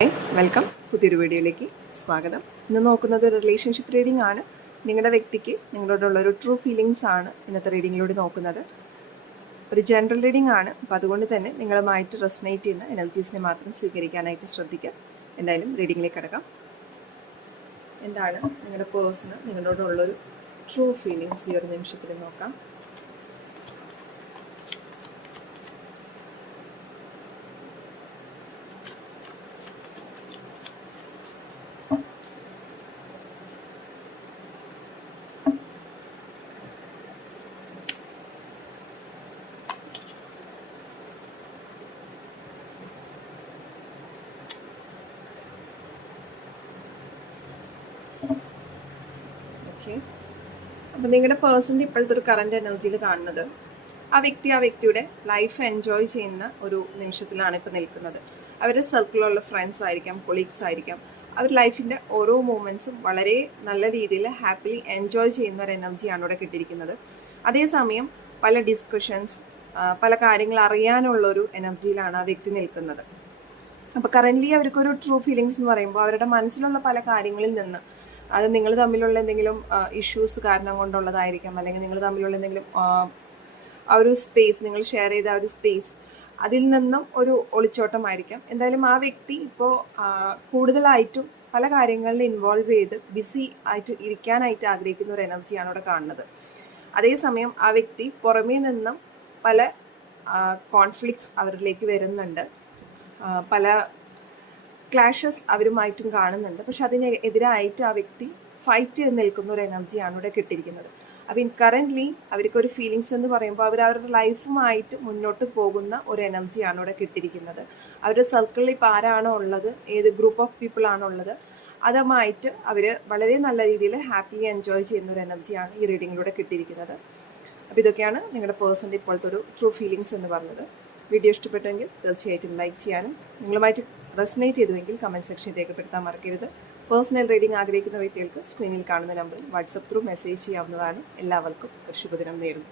Welcome, പുതിയൊരു വീഡിയോയിലേക്ക് സ്വാഗതം. ഇന്ന് നോക്കുന്നത് റിലേഷൻഷിപ്പ് റീഡിംഗ് ആണ്. നിങ്ങളുടെ വ്യക്തിക്ക് നിങ്ങളോടുള്ളൊരു ട്രൂ ഫീലിങ്സ് ആണ് ഇന്നത്തെ റീഡിങ്ങിലൂടെ നോക്കുന്നത്. ഒരു ജനറൽ റീഡിംഗ് ആണ്, അപ്പോൾ അതുകൊണ്ട് തന്നെ നിങ്ങളുമായിട്ട് റെസൊനേറ്റ് ചെയ്യുന്ന എനർജീസിനെ മാത്രം സ്വീകരിക്കാനായിട്ട് ശ്രദ്ധിക്കുക. എന്തായാലും റീഡിങ്ങിലേക്ക് കിടക്കാം. എന്താണ് നിങ്ങളുടെ പേഴ്സണ് നിങ്ങളോടുള്ളൊരു ട്രൂ ഫീലിങ്സ് ഈ ഒരു നിമിഷത്തിൽ നോക്കാം. ഓക്കെ, അപ്പോൾ നിങ്ങളുടെ പേഴ്സണിൻ്റെ ഇപ്പോഴത്തെ ഒരു കറൻറ്റ് എനർജിയിൽ കാണുന്നത് ആ വ്യക്തിയുടെ ലൈഫ് എൻജോയ് ചെയ്യുന്ന ഒരു നിമിഷത്തിലാണ് ഇപ്പോൾ നിൽക്കുന്നത്. അവരുടെ സർക്കിളിലുള്ള ഫ്രണ്ട്സ് ആയിരിക്കാം, കൊളീഗ്സ് ആയിരിക്കാം. അവർ ലൈഫിൻ്റെ ഓരോ മൂമെൻറ്റ്സും വളരെ നല്ല രീതിയിൽ ഹാപ്പിലി എൻജോയ് ചെയ്യുന്ന ഒരു എനർജിയാണ് ഇവിടെ കിട്ടിയിരിക്കുന്നത്. അതേസമയം പല ഡിസ്കഷൻസ്, പല കാര്യങ്ങൾ അറിയാനുള്ളൊരു എനർജിയിലാണ് ആ വ്യക്തി നിൽക്കുന്നത്. അപ്പോൾ കറൻ്റ്ലി അവർക്കൊരു ട്രൂ ഫീലിങ്സ് എന്ന് പറയുമ്പോൾ അവരുടെ മനസ്സിലുള്ള പല കാര്യങ്ങളിൽ നിന്ന്, അത് നിങ്ങൾ തമ്മിലുള്ള എന്തെങ്കിലും ഇഷ്യൂസ് കാരണം കൊണ്ടുള്ളതായിരിക്കാം, അല്ലെങ്കിൽ നിങ്ങൾ തമ്മിലുള്ള എന്തെങ്കിലും ആ ഒരു സ്പേസ്, നിങ്ങൾ ഷെയർ ചെയ്ത ആ ഒരു സ്പേസ്, അതിൽ നിന്നും ഒരു ഒളിച്ചോട്ടമായിരിക്കാം. എന്തായാലും ആ വ്യക്തി ഇപ്പോൾ കൂടുതലായിട്ടും പല കാര്യങ്ങളിൽ ഇൻവോൾവ് ചെയ്ത് ബിസി ആയിട്ട് ഇരിക്കാനായിട്ട് ആഗ്രഹിക്കുന്ന ഒരു എനർജിയാണ് ഇവിടെ കാണുന്നത്. അതേസമയം ആ വ്യക്തി പുറമേ നിന്നും പല കോൺഫ്ലിക്ട്സ് അവരിലേക്ക് വരുന്നുണ്ട്, പല ക്ലാഷസ് അവരുമായിട്ടും കാണുന്നുണ്ട്. പക്ഷെ അതിനെതിരായിട്ട് ആ വ്യക്തി ഫൈറ്റ് ചെയ്ത് നിൽക്കുന്ന ഒരു എനർജിയാണ് ഇവിടെ കിട്ടിയിരിക്കുന്നത്. അപ്പം കറൻ്റ്ലി അവർക്കൊരു ഫീലിങ്സ് എന്ന് പറയുമ്പോൾ അവർ അവരുടെ ലൈഫുമായിട്ട് മുന്നോട്ട് പോകുന്ന ഒരു എനർജിയാണ് ഇവിടെ കിട്ടിയിരിക്കുന്നത്. അവരുടെ സർക്കിളിൽ ഇപ്പോൾ ആരാണോ ഉള്ളത്, ഏത് ഗ്രൂപ്പ് ഓഫ് പീപ്പിൾ ആണോ ഉള്ളത്, അതുമായിട്ട് അവർ വളരെ നല്ല രീതിയിൽ ഹാപ്പിലി എൻജോയ് ചെയ്യുന്ന ഒരു എനർജിയാണ് ഈ റീഡിങ്ങിലൂടെ കിട്ടിയിരിക്കുന്നത്. അപ്പോൾ ഇതൊക്കെയാണ് നിങ്ങളുടെ പേഴ്സൻ്റെ ഇപ്പോഴത്തെ ഒരു ട്രൂ ഫീലിങ്സ് എന്ന് പറഞ്ഞത്. വീഡിയോ ഇഷ്ടപ്പെട്ടെങ്കിൽ തീർച്ചയായിട്ടും ലൈക്ക് ചെയ്യാനും, നിങ്ങളുമായിട്ട് റെസൊനേറ്റ് ചെയ്തുവെങ്കിൽ കമൻറ്റ് സെക്ഷനിൽ രേഖപ്പെടുത്താൻ മറക്കരുത്. പേഴ്സണൽ റീഡിംഗ് ആഗ്രഹിക്കുന്ന വ്യക്തികൾക്ക് സ്ക്രീനിൽ കാണുന്ന നമ്പറിൽ വാട്സപ്പ് ത്രൂ മെസ്സേജ് ചെയ്യാവുന്നതാണ്. എല്ലാവർക്കും ഒരു ശുഭദിനം നേരുന്നു.